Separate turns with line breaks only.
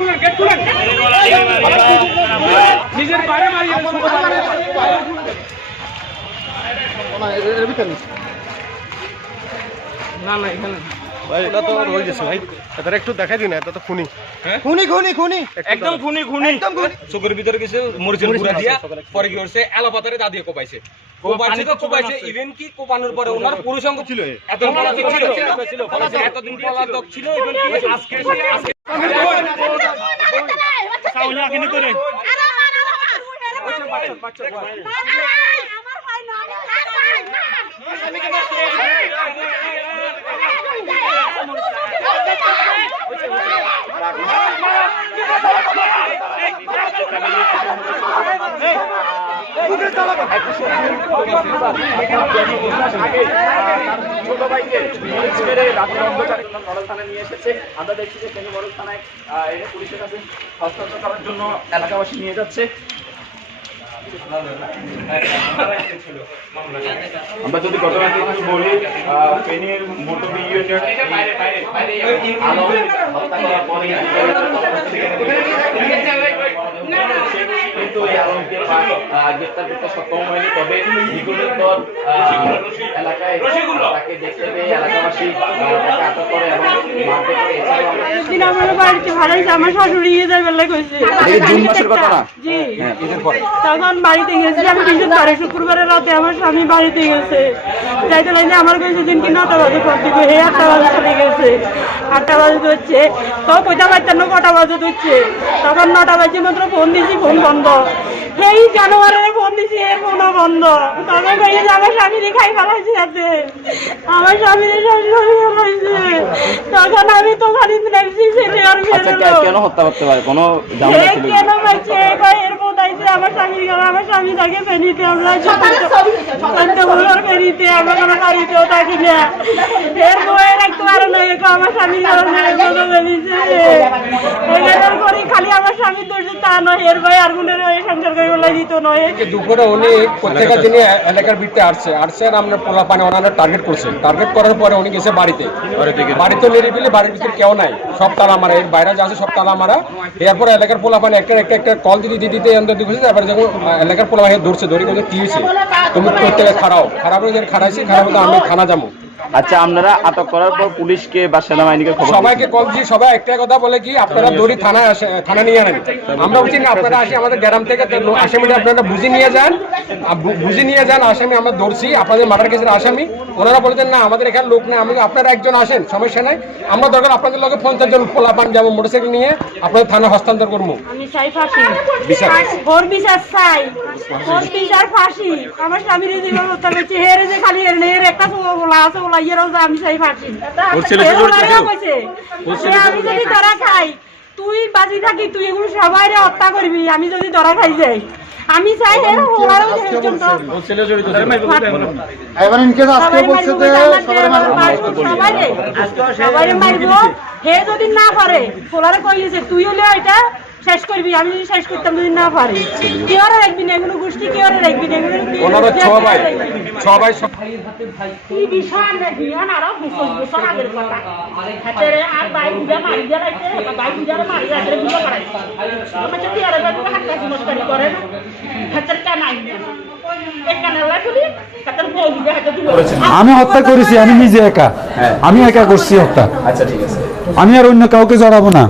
খুলেন গেট খুলেন নিজের বাইরে মারিয়ে না না এখানে না।
তো রয়ে গেছে ভাই। এটা একটু দেখাই দিন এটা তো খুনি।
খুনি খুনি খুনি।
একদম খুনি খুনি।
একদম
চোখের ভিতরে গেছে মরিচের গুঁড়া দিয়া পরে কি করছে এলাপাতারে দা দিয়ে কোপাইছে। কোপাইছে তো কোপাইছে ইভেন কি কোপানোর পরে ওনার পুরুষ অঙ্গ ছিল। এত পলাতক ছিল। এতদিন পলাতক ছিল ইভেন কি আজকে আজকে
ওলে আগে করে আমি কেন নিয়ে এসেছে আমরা দেখছি যে কাছে করার জন্য এলাকাবাসী নিয়ে যাচ্ছে আমরা যদি ঘটনাটি একটু বলি ফেনীর মোটর ইউনিয়ন কিন্তু এই আলমকে গ্রেপ্তার করতে সক্ষম হয়নি তবে নিগমের এলাকায় তাকে দেখতে পেয়ে এলাকাবাসী তাকে আটক করে এবং মারধর করে এছাড়াও আমার
বাড়িতে ভাড়া আমার শাশুড়ি ইয়ে যাবে বলে কইছে।
জুন মাসের ঘটনা?
জি। তখন বাড়িতে গেছি আমি বৃহস্পতিবারে শুক্রবারের রাতে আমার স্বামী বাড়িতে গেছে। যাইতে লাগলে আমার কইছে দিন কি নটা বাজে পর দিবে। হে আটটা বাজে চলে গেছে। আটটা বাজে ধরছে। তো কইটা বাচ্চা ন কটা বাজে ধরছে। তখন নটা বাজে মাত্র ফোন দিয়েছি ফোন বন্ধ। সেই জানুয়ারের ফোন দিছি এর ফোনও বন্ধ। তখন কইছে যে আমার স্বামী খাই ফেলাইছে যাতে। আমার স্বামীর শাশুড়ি ফেলাইছে। তখন আমি তো খালি দেখছি সেটা আর
আচ্ছা কেন হত্যা করতে পারে? কোনো ছিল
কেন মারছে? কয় এর আইছে, আমার স্বামীর ঘরে, আমার স্বামী থাকে ফেনীতে, আমরা সন্তগুলোর ফেনীতে, আমরা কোনো বাড়িতেও থাকি না। এর একটু আরও নাই, কয় আমার স্বামীর ঘরে নাই, বউ ফেনীতে। এখানের করি খালি আমার স্বামীর দোষ তা নয়, এর ভাই আর গুণের ওই সংসার করে বলে দিত নয়।
দুপুরে উনি প্রত্যেকের দিনে এলাকার ভিতরে আসছে। আসছে আর আমরা পোলা পানি ওনারা টার্গেট করছে টার্গেট করার পরে উনি গেছে বাড়িতে। বাড়িতে নিরিবিলি বাড়ির ভিতরে কেউ নাই। সব তালা মারা এর বাইরে যা আছে সব তালা মারা। এরপর এলাকার পোলা পানি একটা একটা একটা কল দিতে দিতে দিতে এন্দ দিতেছে তারপরে যখন এলাকার পোলা পানি ধরছে ধরে কিন্তু কি হয়েছে? তুমি প্রত্যেকে খারাও খারাপ হয়ে খারাইছি খারাপ হতে আমি থানা যাব।
আচ্ছা আপনারা আটক করার পর পুলিশকে বা সেনাবাহিনীকে খবর
সবাইকে কল দিয়েছি সবাই একটা কথা বলে কি আপনারা দড়ি থানায় আসে থানা নিয়ে আনেন আমরা বলছি না আপনারা আসি আমাদের গ্রাম থেকে তো লো- আসামিটা আপনারা বুঝে নিয়ে যান। বুঝে নিয়ে যান আসামি আমরা ধরছি আপনাদের মার্ডার কেসের আসামি। ওনারা বলেছেন না আমাদের এখানে লোক নেই আমি আপনারা একজন আসেন সমস্যা নাই। আমরা দরকার আপনাদের লগে পঞ্চাশ জন পোলাপান যাব মোটরসাইকেল নিয়ে আপনাদের থানা হস্তান্তর করব।
আমি চাই ফাঁসি।
বিচার।
বিচার চাই। ওর বিচার ফাঁসি। আমার স্বামীর জীবন হত্যা করছে হেরে যে খালি এর নেই একটা সময় বলা আছে বলা ইয়েরও আমি চাই ফাঁসি আমি যদি ধরা খাই তুই বাজি থাকি তুই এগুলো সবাই হত্যা করবি আমি যদি ধরা খাই যাই। আমি চাই এর ওনারও পর্যন্ত
এবার ইনকেস আজকে বলছে যে
সবাই মারবো হে যদি না পারে পোলারে কইছে তুই হলে এটা শেষ করবি আমি যদি শেষ করতাম যদি না পারি। কি আর রাখবি না এগুলো গোষ্ঠী? কি আর রাখবি না এগুলো?
ওনারা সবাই সবাই সব
কি বিষয় না বিহান আরও বছর আগের কথা। হাতেরে আর বাই বুঝা মারি দিয়া রাখছে বাই বুঝা মারি রাখছে বুঝা করাই আমার চাকরি আর বাই হাত করে
আমি হত্যা করেছি আমি নিজে একা। আমি একা করছি হত্যা।
আচ্ছা
আমি আর অন্য কাউকে জড়াবো না।